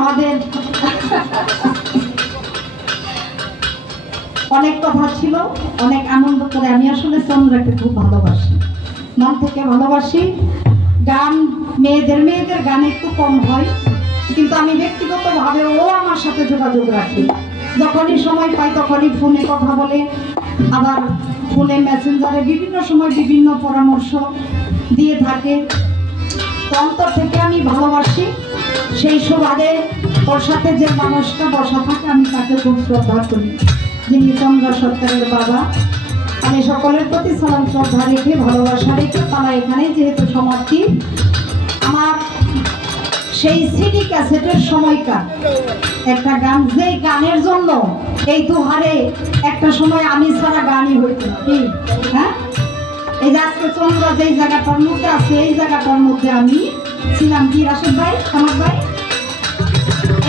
আমাদের অনেক কথা ছিল, অনেক আনন্দ করে। আমি আসলে চন্দ্রাকে খুব ভালোবাসি, মন থেকে ভালোবাসি। গান মেয়েদের গান একটু কম হয়, কিন্তু আমি ব্যক্তিগতভাবে ও আমার সাথে যোগাযোগ রাখি। যখনই সময় পাই তখনই ফোনে কথা বলে, আবার ফোনে মেসেঞ্জারে বিভিন্ন সময় বিভিন্ন পরামর্শ দিয়ে থাকে। অন্তর থেকে আমি ভালোবাসি। সেই সুবাদে ওর সাথে যে মানুষটা বসা থাকে আমি তাকে খুব শ্রদ্ধা করি, যিনি চন্দ্রা সরকারের বাবা। আমি সকলের প্রতি সালাম শ্রদ্ধা রেখে ভালোবাসা রেখে তারা এখানে যেহেতু সমাপ্তি, আমার সেই সিডি ক্যাসেটের সময়কার একটা গান, যেই গানের জন্য এই দুহারে একটা সময় আমি ছাড়া গানই হইত না। কি হ্যাঁ, এই যে আজকে চন্দ্রা যেই জায়গাটার মধ্যে আছে এই জায়গাটার মধ্যে আমি ছিলাম। কি রাশেদ ভাই, আমার ভাই,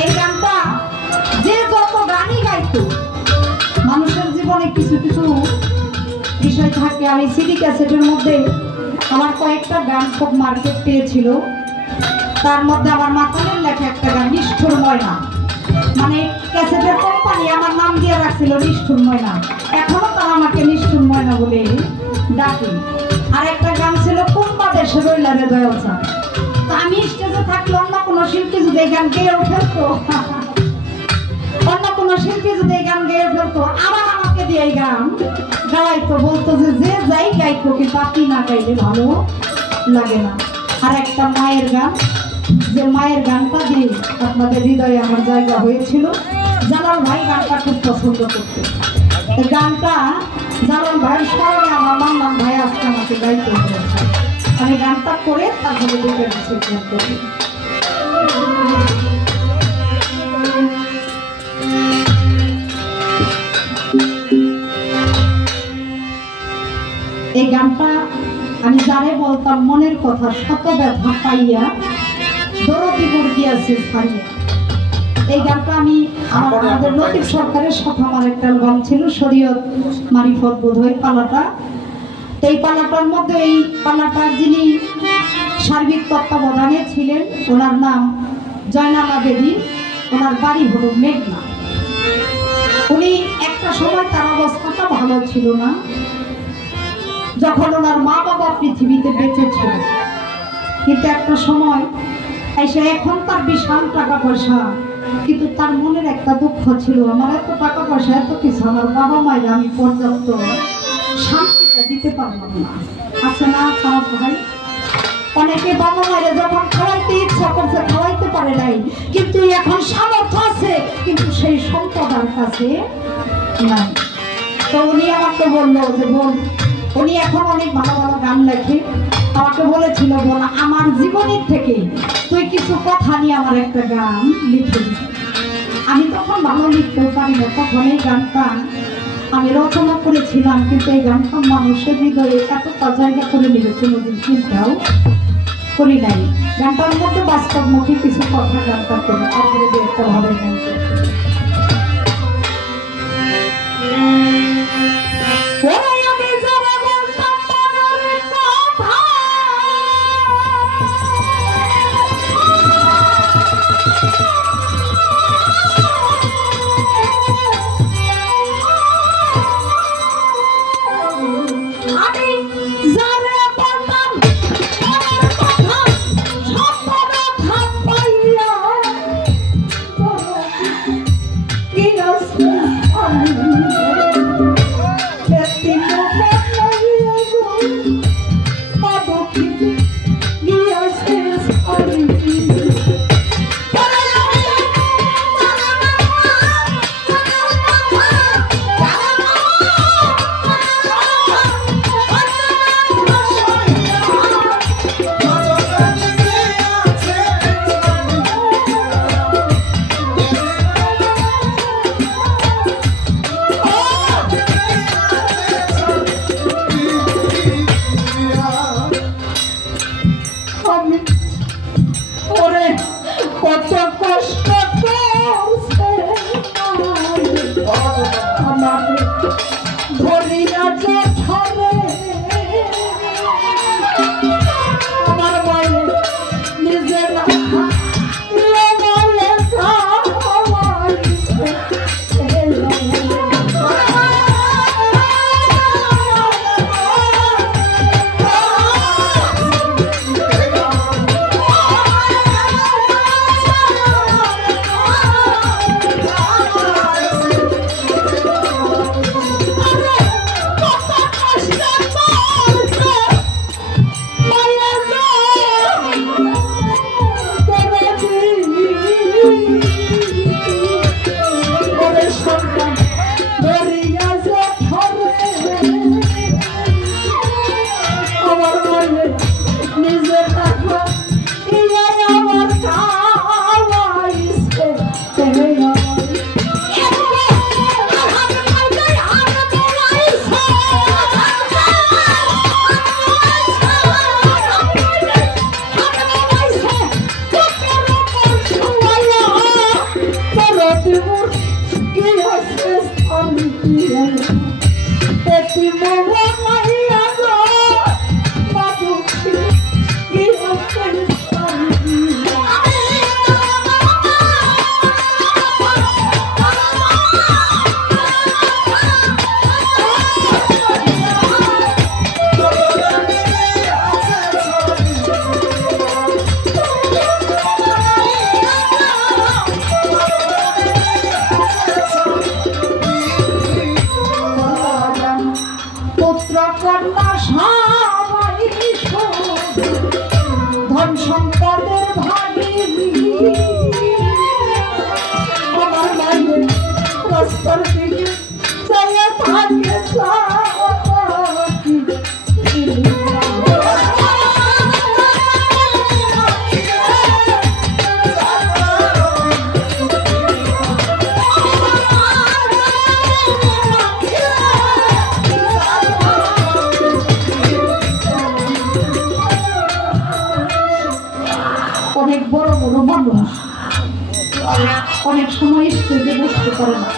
এই গানটা যে যত গানই গাইতো, মানুষের জীবনে কিছু কিছু বিষয় থাকে। আমি সিডি ক্যাসেটের মধ্যে আমার কয়েকটা গান খুব মার্কেট পেয়েছিল, তার মধ্যে আমার মাথানের লেখা একটা গান নিষ্ঠুর ময়না, মানে ক্যাসেটের কোম্পানি আমার নাম দিয়ে রাখছিল নিষ্ঠুর ময়না, এখনো তারা আমাকে নিষ্ঠুর ময়না বলে ডাকে। আর একটা গান ছিল কুম্বা দেশে রইলা রে দয়ালসা। তো আমি স্টেজে থাকলে অন্য কোনো শিল্পী যদি এই গান গেয়ে ফেলতো, অন্য কোনো শিল্পী যদি এই গান গেয়ে ফেলতো, আবার আমাকে দিয়ে এই গান গাইতো, বলতো যে যে যাই গাইতো, কিন্তু আপনি না গাইলে ভালো লাগে না। আর একটা মায়ের গান, যে মায়ের গানটা দিয়ে আপনাদের হৃদয়ে আমার জায়গা হয়েছিল, জালাল ভাই গানটা খুব পছন্দ করতো। এই গানটা জালাল ভাইয়ের স্মরণে আমার মাম্মাম ভাই আজকে আমাকে গাইতে হয়েছে। আমি গানটা করে তারপরে দেখে করি। এই গানটা আমি যারে বলতাম মনের কথা শত ব্যথা পাইয়া দরদি গিয়াছে ছাড়িয়া। এই গানটা আমি আমাদের লতিফ সরকারের সাথে আমার একটা অ্যালবাম ছিল, শরীয়ত মারিফত বোধহয় পালাটা। এই পালাটার মধ্যে এই পালাটার যিনি সার্বিক তত্ত্বাবধানে ছিলেন ওনার নাম জয়নাল আবেদীন, ওনার বাড়ি হলো মেঘনা। উনি একটা সময় তার অবস্থাটা ভালো ছিল না, যখন ওনার মা বাবা পৃথিবীতে বেঁচে ছিল। কিন্তু একটা সময় এসে, এখন তার বিশাল টাকা পয়সা, কিন্তু তার মনের একটা দুঃখ ছিল, আমার এত টাকা পয়সা এত কিছু, আমার বাবা মায়ের আমি পর্যাপ্ত শান্তিটা দিতে পারলাম না। আছে না খারাপ ভাই? অনেকে বাবা মায়ের যখন খাওয়াইতে ইচ্ছা করছে খাওয়াইতে পারে নাই, কিন্তু এখন সামর্থ্য আছে, কিন্তু সেই সম্পদার কাছে নাই। তো উনি আমাকে বললো যে বোন, উনি এখন অনেক ভালো ভালো গান লেখে, আমাকে বলেছিল বোন আমার জীবনের থেকে তুই কিছু কথা নিয়ে আমার একটা গান লিখে দিবি। আমি তখন ভালো লিখতেও পারি না, তখন এই গানটা আমি রচনা করেছিলাম, কিন্তু এই গানটা মানুষের হৃদয়ে এতটা জায়গা করে নেবে কোনোদিন চিন্তাও করি নাই। গানটার মধ্যে বাস্তবমুখী কিছু কথা গানটা করে তারপরে দিয়ে একটা ভালো গান করতে। ধন সম্পদের ভাগী আমার মায়ের রাস্তার দিকে চলে থাকে অনেক বড় বড় মানুষ অনেক সময় স্টেজে বসতে পারে না,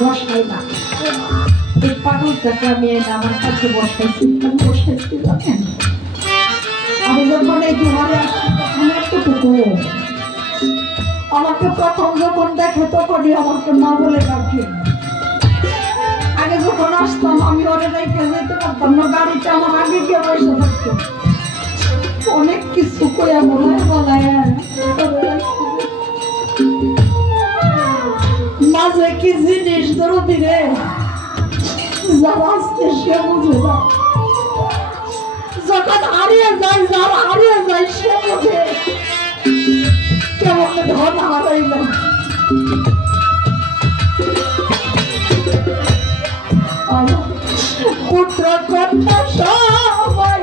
বসায় না। এই পাগলটাকে আমি আমার কাছে বসাইছি, জানেন আমি যখন এই দুয়ারে আসছি তখন এতটুকু আমাকে প্রথম যখন দেখে তখনই আমাকে মা বলে ডাকে। আগে যখন আসতাম আমি ওরে রেখে যেতে পারতাম না, গাড়িতে আমার আগে গিয়ে বসে থাকতো। অনেক কিছু কইয়া বলায় মাঝে কি জিনিস ধরো দিলে যারা আসতে সে বুঝে না, যখন হারিয়ে যায় যারা হারিয়ে যায় সে বুঝে কেমন ধন হারাইল। পুত্র কন্যা সবাই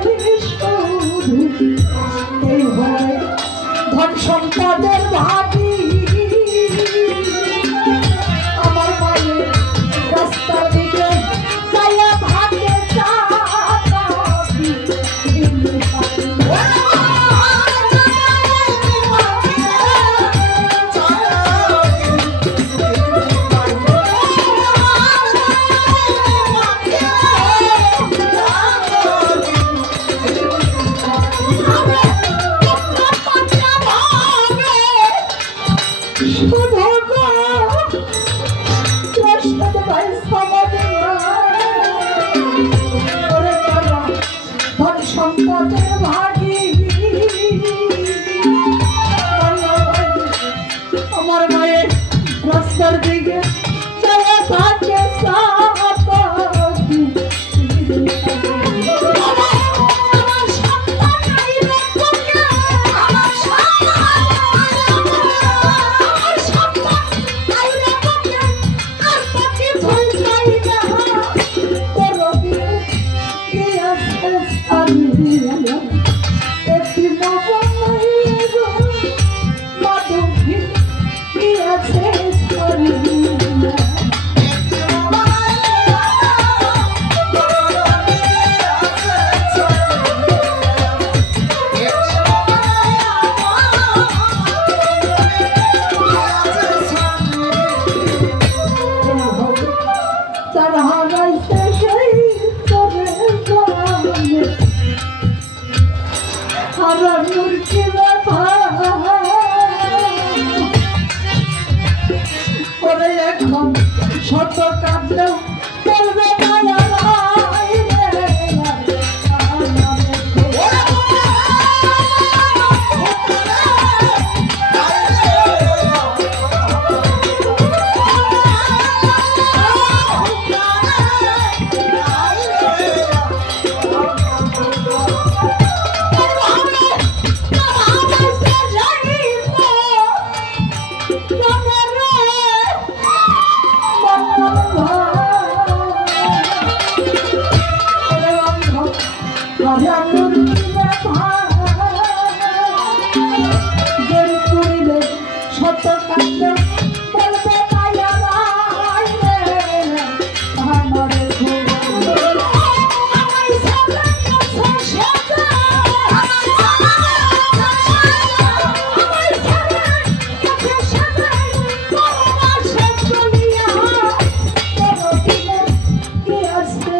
এই হয় ধন সম্পদের ভাগী আমার মায়ের রাস্তার দিকে যাইয়া ভাগে সম্পদের ভাগী আমার মায়ের রাস্তার দিকে চলে থাকে শত কাঁদলেও বলবে শত কাঁদলেও বলবে কি আসতে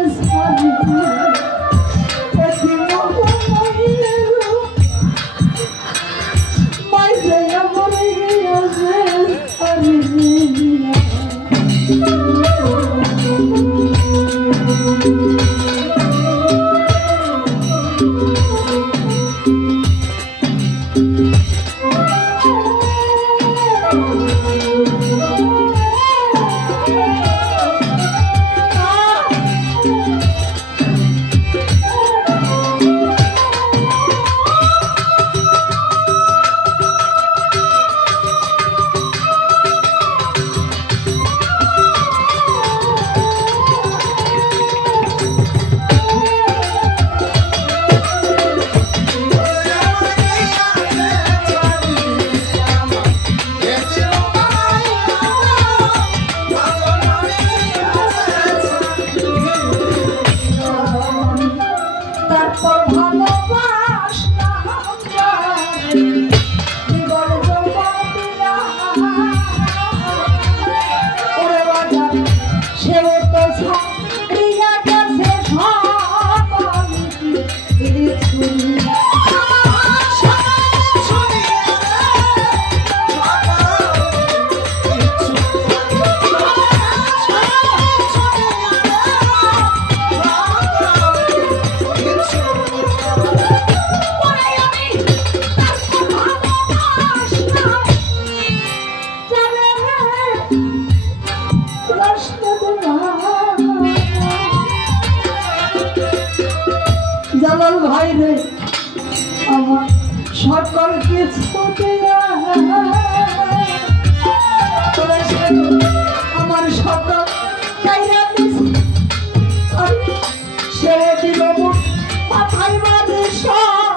জালাল ভাই রে আমার সকল কিছু আমার সকল সে দিল মাথায় বাঁধে সকল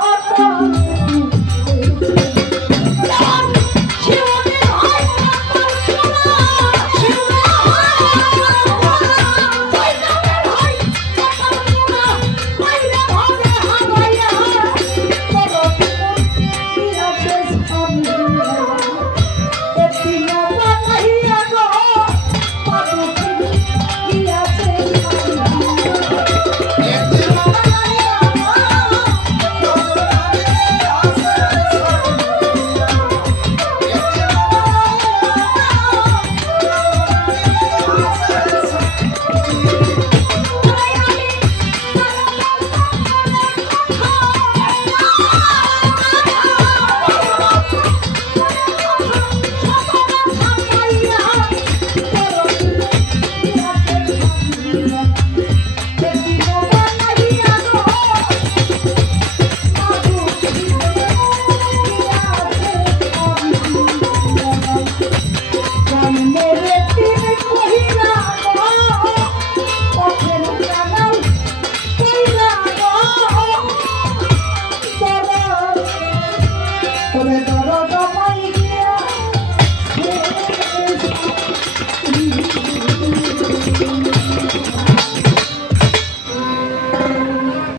Doro